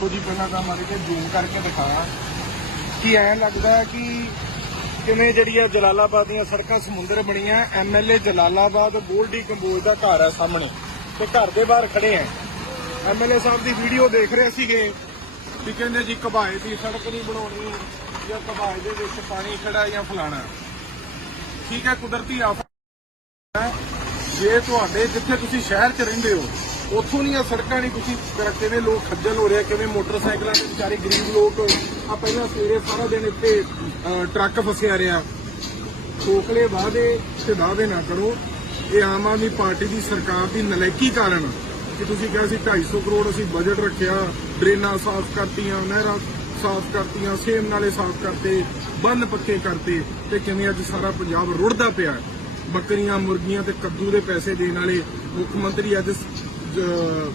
ਦੇਖੋ ਜੀ, ਪਹਿਲਾਂ ਤਾਂ ਮਾਰੇ ਕੇ ਜ਼ੂਮ ਕਰਕੇ ਦਿਖਾ ਕਿ ਐਂ ਲੱਗਦਾ ਹੈ ਕਿ ਕਿਵੇਂ ਜਿਹੜੀ ਆ ਜਲਾਲਾਬਾਦ ਦੀਆਂ ਸੜਕਾਂ ਸਮੁੰਦਰ ਬਣੀਆਂ ਐਮਐਲਏ ਜਲਾਲਾਬਾਦ, ਬੋਲਡੀ ਕੰਬੋਜ ਦਾ ਘਰ ਹੈ ਸਾਹਮਣੇ ਤੇ ਘਰ ਦੇ ਬਾਹਰ ਖੜੇ ਆ। ਐਮਐਲਏ ਸਾਹਿਬ ਦੀ ਵੀਡੀਓ ਦੇਖ ਰਹੇ ਸੀਗੇ ਕਿ ਕਹਿੰਦੇ ਜੀ ਘਬਾਏ ਦੀ ਸੜਕ ਨਹੀਂ ਬਣਾਉਣੀ ਜਾਂ ਕਬਾਏ ਦੇ ਵਿੱਚ ਪਾਣੀ ਖੜਾ ਜਾਂ ਫਲਾਣਾ। ਠੀਕ ਹੈ, ਕੁਦਰਤੀ ਆਫਤ ਹੈ। ਜੇ ਤੁਹਾਡੇ ਜਿੱਥੇ ਤੁਸੀਂ ਸ਼ਹਿਰ 'ਚ ਰਹਿੰਦੇ ਹੋ ਉੱਥੋਂ ਦੀਆਂ ਸੜਕਾਂ ਨਹੀਂ ਤੁਸੀਂ ਕਿਵੇਂ ਲੋਕ ਖੱਜਲ ਹੋ ਰਹੇ, ਕਿਵੇਂ ਮੋਟਰਸਾਈਕਲਾਂ ਤੇ ਵਿਚਾਰੇ ਗਰੀਬ ਲੋਕ ਆ। ਪਹਿਲਾਂ ਸਵੇਰੇ ਸਾਰਾ ਦਿਨ ਇੱਥੇ ਟਰੱਕ ਫਸਿਆ ਰਿਹਾ। ਖੋਖਲੇ ਵਾਅਦੇ ਤੇ ਦਾਅਵੇ ਨਾ ਕਰੋ। ਇਹ ਆਮ ਆਦਮੀ ਪਾਰਟੀ ਦੀ ਸਰਕਾਰ ਦੀ ਨਲਾਇਕੀ ਕਾਰਨ ਕਿ ਤੁਸੀਂ ਕਿਹਾ ਸੀ 250 ਕਰੋੜ ਅਸੀਂ ਬਜਟ ਰੱਖਿਆ, ਡਰੇਨਾਂ ਸਾਫ਼ ਕਰਤੀਆਂ, ਨਹਿਰਾਂ ਸਾਫ਼ ਕਰਤੀਆਂ, ਸੇਮ ਨਾਲੇ ਸਾਫ਼ ਕਰਤੇ, ਬੰਨ ਪੱਕੇ ਕਰਤੇ ਤੇ ਕਿਵੇਂ ਅੱਜ ਸਾਰਾ ਪੰਜਾਬ ਰੁੜਦਾ ਪਿਆ। ਬੱਕਰੀਆਂ, ਮੁਰਗੀਆਂ ਤੇ ਕੱਦੂ ਦੇ ਪੈਸੇ ਦੇਣ ਵਾਲੇ ਮੁੱਖ ਮੰਤਰੀ ਅੱਜ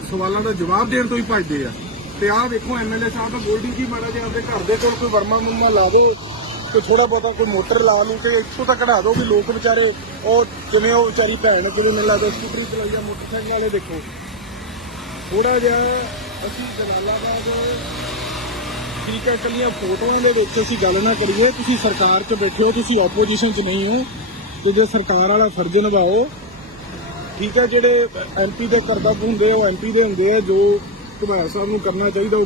ਸਵਾਲਾਂ ਦਾ ਜਵਾਬ ਦੇਣ ਤੋਂ ਹੀ ਭੱਜਦੇ ਆ। ਤੇ ਆਹ ਵੇਖੋ ਐਮਐਲਏ ਸਾਹਿਬ ਦਾ ਗੋਲਡੀ ਜੀ ਮਾੜਾ ਜਿਹਾ ਆਪਣੇ ਘਰ ਦੇ ਕੋਲ ਕੋਈ ਵਰਮਾ ਮੁਰਮਾ ਲਾ ਦਿਓ ਕੋਈ ਥੋੜਾ ਬਹੁਤਾ ਕੋਈ ਮੋਟਰ ਲਾ ਲੂ ਤੇ ਇੱਥੋਂ ਤਾਂ ਕਢਾ ਦਿਓ ਵੀ ਲੋਕ ਵਿਚਾਰੇ, ਉਹ ਜਿਵੇਂ ਉਹ ਵਿਚਾਰੀ ਭੈਣ ਕਿਵੇਂ ਮੈਨੂੰ ਲੱਗਦਾ ਸਕੂਟਰੀ ਚਲਾਈ ਮੋਟਰਸਾਈਕਲ ਵਾਲੇ ਦੇਖੋ। ਥੋੜਾ ਜਿਹਾ ਅਸੀਂ ਜਲਾਲਾਬਾਦ ਠੀਕ ਹੈ ਕੱਲੀਆਂ ਫੋਟੋਆਂ ਦੇ ਵਿੱਚ ਅਸੀਂ ਗੱਲ ਨਾ ਕਰੀਏ। ਤੁਸੀਂ ਸਰਕਾਰ 'ਚ ਬੈਠੇ ਹੋ, ਤੁਸੀਂ ਆਪੋਜੀਸ਼ਨ 'ਚ ਨਹੀਂ ਹੋ। ਤੇ ਜੇ ਸਰਕਾਰ ਵਾਲਾ ਫਰਜ਼ ਨਿਭਾਓ ਠੀਕ ਹੈ, ਜਿਹੜੇ ਐਮਪੀ ਦੇ ਕਰਤੱਵ ਹੁੰਦੇ ਆ, ਉਹ ਐਮਪੀ ਦੇ ਹੁੰਦੇ ਆ, ਜੋ ਘੁਬਾਇਆ ਸਾਹਿਬ ਨੂੰ ਕਰਨਾ ਚਾਹੀਦਾ ਉਹ